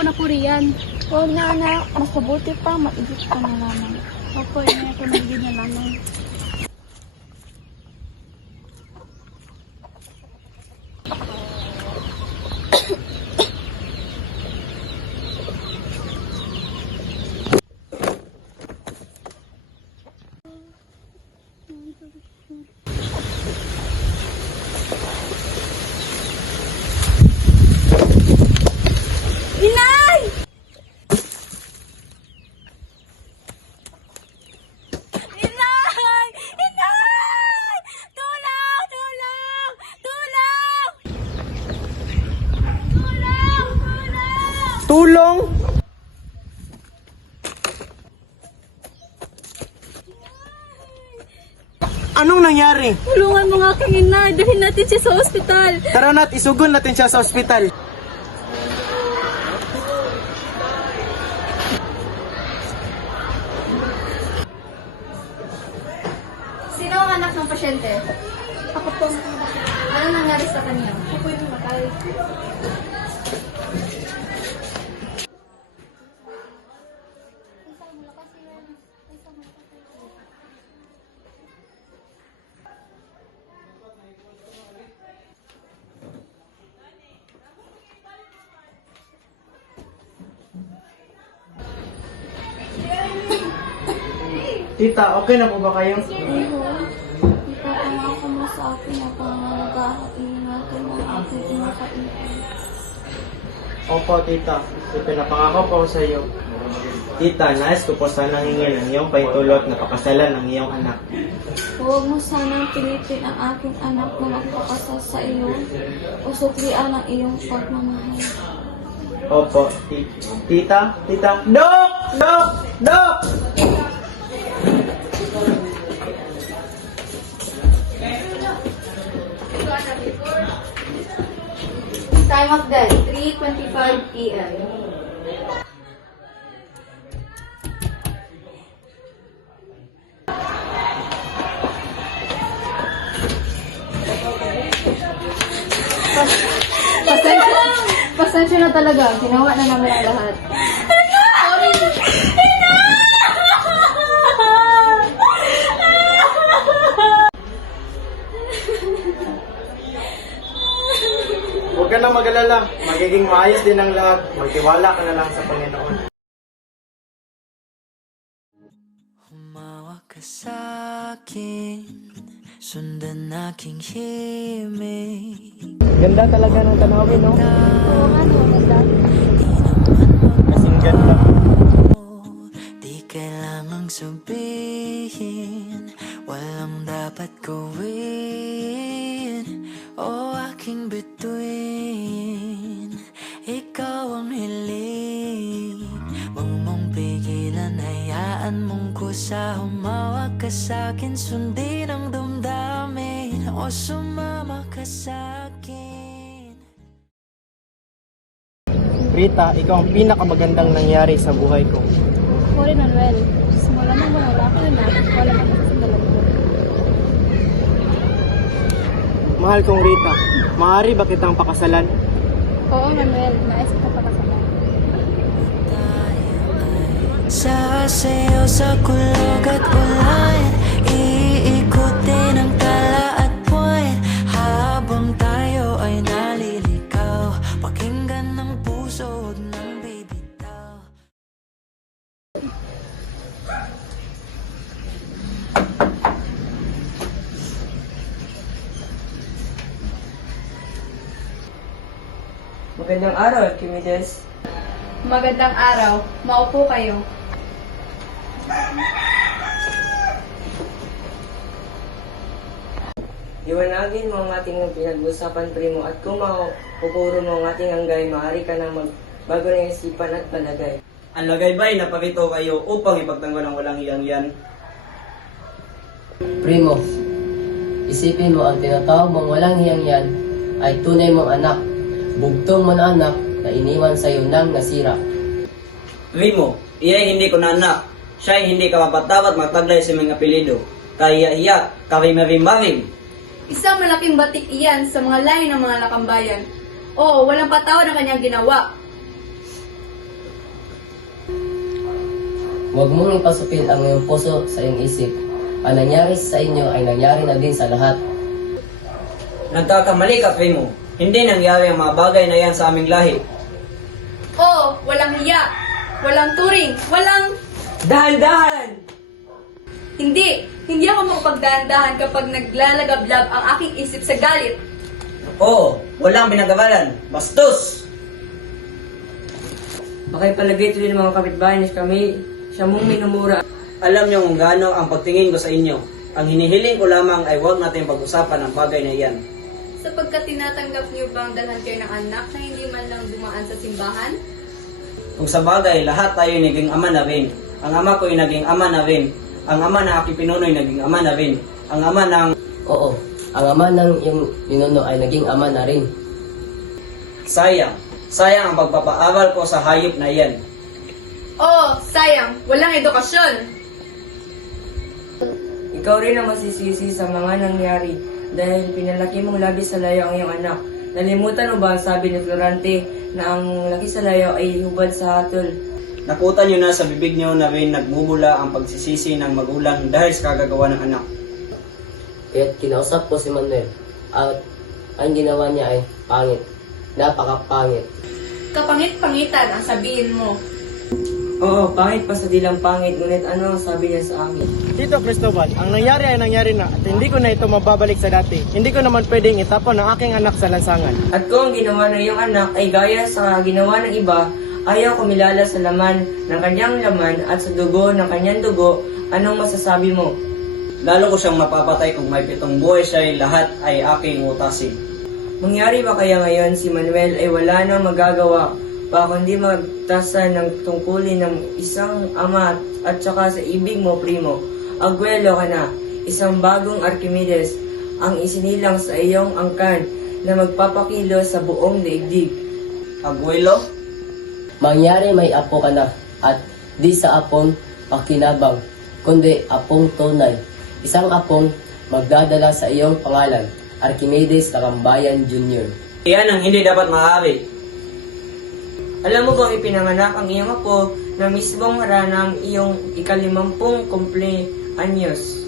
ko na po riyan. Huwag na anak, mas mabuti pa, maigit ka na lamang. Opo, inay ko nagiging na lamang. Inay! Inay! Inay! Tulong! Tulong! Tulong! Tulong! Tulong! Tulong! Anong nangyari? Tulungan mo nga aking inay. Dalhin natin siya sa ospital. Tara na't isugon natin siya sa ospital. Sino ang anak ng pasyente? Ako po. Ano nangyari sa kanya? Ako po yung namatay. Tita, okay na po ba kayo? Ipapangako mo sa akin na pangangalagaan mo ang aking inakailan. Opo, tita. Ipinapangako po sa iyo. Tita, nais ko po sana hingin ang iyong paitulot na pakasalan ng iyong anak. Huwag mo sanang pilitin ang aking anak na magpakasal sa iyo o suklian ang iyong pagmamahal. Opo, tita, tita. Dok! Dok! Dok! Time of death, 3:25 p.m. Pasensya na talaga. Ginawa na namin ang lahat. Huwag ka na mag-alala. Magiging maayos din ang lahat. Magtiwala ka na lang sa Panginoon. Humawak ka sa'kin, sundan aking himig. Ganda talaga ng tanawin, no? Oo nga, no, ganda. Kasing ganda. Di kailangang sabihin, walang dapat gawin o aking bituin. Ikaw ang hiling, wag mong pigilan, hayaan mong kusa. Humawak ka sa'kin, sundin ang damdamin o sumama ka sa'kin. Rita, ikaw ang pinakamagandang nangyari sa buhay ko. Sorry, Manuel. Simula nang wala ko na. Wala ka na sa dalawa ko. Mahal kong Rita, maaari ba kitang pakasalan? Oo, Manuel. Nais ko pagkasalan. Sasayaw sa kulog at ulan, iikutin ang tala at buwan, habang tayo ay nalilikaw. Pakinggan ng puso, huwag nang bibitaw. Magandang araw, Archimedes. Magandang araw. Maupo kayo. Liwanagin mo ang ating pinag-usapan, Primo, at kung mapupuro mo ang ating hanggay, maaari ka na magbago ng isipan at palagay. Ang lagay ba'y naparito kayo upang ipagtanggol ang walang iyang yan? Primo, isipin mo ang tinatawag mong walang hiyang yan ay tunay mong anak, bugtong mo na anak na iniwan sa iyo ng nasira. Primo, iya'y hindi ko na anak. Siya'y hindi ka mapatawat magtaglay sa mga apelido. Kaya karimarim-marim. Isang malaking batik iyan sa mga lahi ng mga lakambayan. Oo, walang patawad ang kanyang ginawa. Huwag mong ipasupil ang iyong puso sa iyong isip. Ang nangyari sa inyo ay nangyari na din sa lahat. Nagkakamali ka, Primo. Hindi nangyari ang mga bagay na yan sa aming lahi. Oo, walang hiya, walang turing, walang... Dahan-dahan! Hindi ako makapagdahan-dahan kapag naglalagablab ang aking isip sa galit. Oo, walang binagabalan. Bastos! Bakay palagay tuloy ng mga kapitbahay ni kami, siya mong minumura. Alam niyo kung gaano ang pagtingin ko sa inyo. Ang hinihiling ko lamang ay huwag natin pag-usapan ang bagay na iyan. Sapagkat tinatanggap niyo bang dalhan kayo ng anak na hindi man lang dumaan sa simbahan? Kung sa bagay, lahat tayo ay naging ama na rin. Ang ama ko ay naging ama na rin. Ang ama na aking pinunoy naging ama na rin. Ang ama ng... Oo, ang ama ng iyong ninuno ay naging ama na rin. Sayang. Sayang ang pagpapaaral ko sa hayop na iyan. Oo, sayang, walang edukasyon. Ikaw rin ang masisisi sa mga nangyari dahil pinalaki mong labi sa layo ang iyong anak. Nalimutan mo ba ang sabi ni Florante na ang laki sa layo ay hubad sa hatol? Nakutan niyo na sa bibig niyo na rin nagmumula ang pagsisisi ng magulang dahil sa kagagawa ng anak. Kaya't kinausap ko si Manuel at ang ginawa niya ay pangit. Napakapangit. Kapangit-pangitan ang sabihin mo. Oo, pangit pa sa dilang pangit, ngunit ano ang sabi niya sa akin? Tito Cristobal, ang nangyari ay nangyari na at hindi ko na ito mababalik sa dati. Hindi ko naman pwedeng itapon ang aking anak sa lansangan. At kung ang ginawa ng iyong anak ay gaya sa ginawa ng iba, ayaw kumilala sa laman ng kanyang laman at sa dugo ng kanyang dugo, anong masasabi mo? Lalo ko siyang mapapatay kung may 7 buhay siya ay lahat ay aking utasin. Mangyari ba kaya ngayon si Manuel ay wala nang magagawa pa kundi magtasa ng tungkulin ng isang ama at saka sa ibig mo, Primo? Aguelo ka na, isang bagong Archimedes, ang isinilang sa iyong angkan na magpapakilo sa buong daigdig. Abuelo? Mangyari may apo ka na at di sa apong pakinabang, kundi apong tunay. Isang apong magdadala sa iyong pangalan, Archimedes Takambayan Jr. Iyan ang hindi dapat maaari. Alam mo bang ipinanganak ang iyong apo na mismong haranang iyong ika-50 cumpleaños?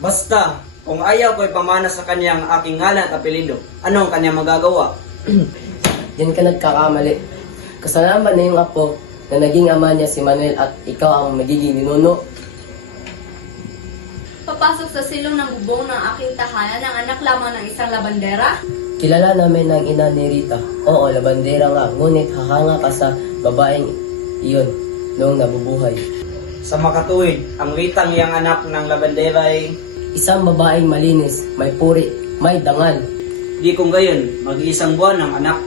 Basta, kung ayaw ko ipamana sa kanyang aking ngalan at apelido, ano ang kanya magagawa? Diyan ka nagkakamali. Kasalanan ba na yung apo na naging ama niya si Manuel at ikaw ang magiging ninuno? Papasok sa silong ng bubong ng aking tahanan ang anak lamang ng isang labandera? Kilala namin ng ina ni Rita. Oo, labandera nga, ngunit hahanga ka sa babaeng iyon noong nabubuhay. Sa makatuwid, ang witang iyang anak ng labandera ay... Isang babaeng malinis, may puri, may dangal. Di kung gayon, mag-iisang buwan ng anak.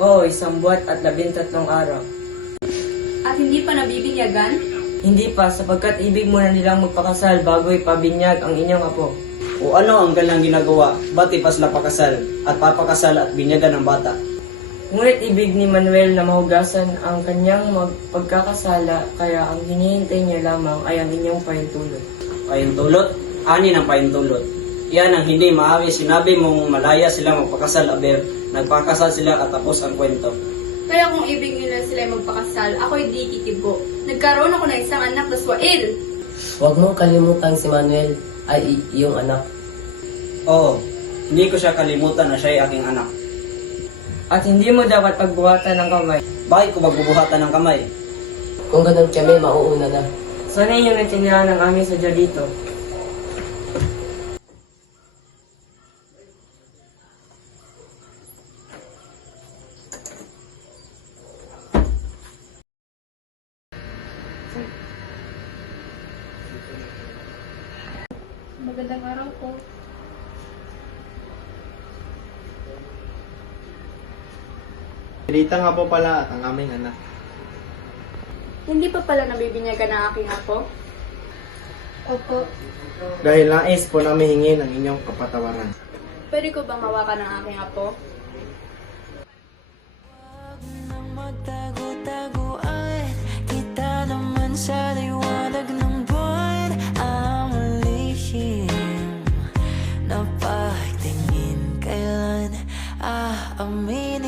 Oo, 1 buwan at 13 araw. At hindi pa nabibinyagan? Hindi pa, sapagkat ibig muna nilang magpakasal bago ipabinyag ang inyong apo. O ano ang kanyang ginagawa, ba't ipas na pakasal at papakasal at binyagan ng bata? Ngunit ibig ni Manuel na mahugasan ang kanyang pagkakasala, kaya ang hinihintay niya lamang ay ang inyong pahintulot. Pahintulot? Ani ng pahintulot. Yan ang hindi maaari, sinabi mong malaya sila magpakasal, aber nagpakasal sila at tapos ang kwento. Kaya kung ibig nila sila magpakasal, ako'y di kikibo. Nagkaroon ako ng isang anak na Swail. Huwag mong kalimutan si Manuel ay iyong anak. Oo, hindi ko siya kalimutan na siya ay aking anak. At hindi mo dapat pagbuhatan ng kamay. Bakit ko magbubuhatan ng kamay? Kung ganun kami, mauuna na. Sana inyong natindihan ng aming sadya dito. Magandang araw po. Rita nga po pala at ang aming anak. Hindi pa pala nabibinyagan ng aking apo? Opo. Dahil nais po namin hingin ang inyong kapatawaran. Pwede ko bang hawakan ng aking apo? Nang magtago-taguan, kita naman sa liwanag ng buwan. Ang lihim na pagtingin, kailan aaminin?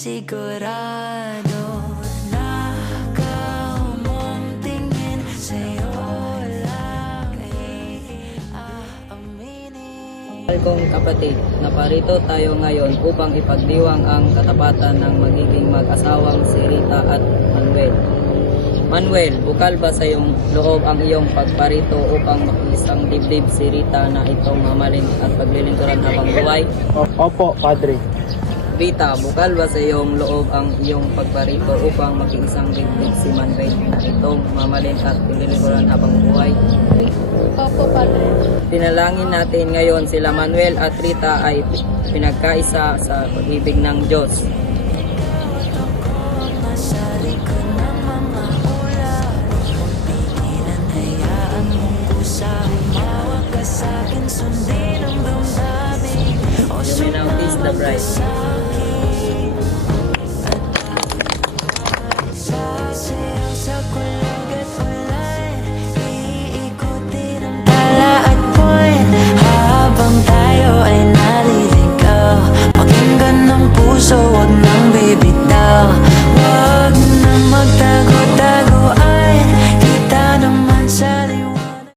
sigurado na ikaw mong tingin sa'yo lang aaminin. Mahal kong kapatid, naparito tayo ngayon upang ipagdiwang ang katapatan ng magiging mag-asawang si Rita at Manuel. Manuel, bukal ba sa iyong loob ang iyong pagparito upang makiisang dibdib si Rita na itong mamaling at paglilingkuran habang buhay? Opo, Padre. Rita, bukal ba sa iyong loob ang iyong pagparito upang makiisang dibdib si Manuel na itong mamaling at paglilingkuran habang buhay? Opo, Padre. Tinalangin natin ngayon sila Manuel at Rita ay pinagkaisa sa pag-ibig ng Diyos.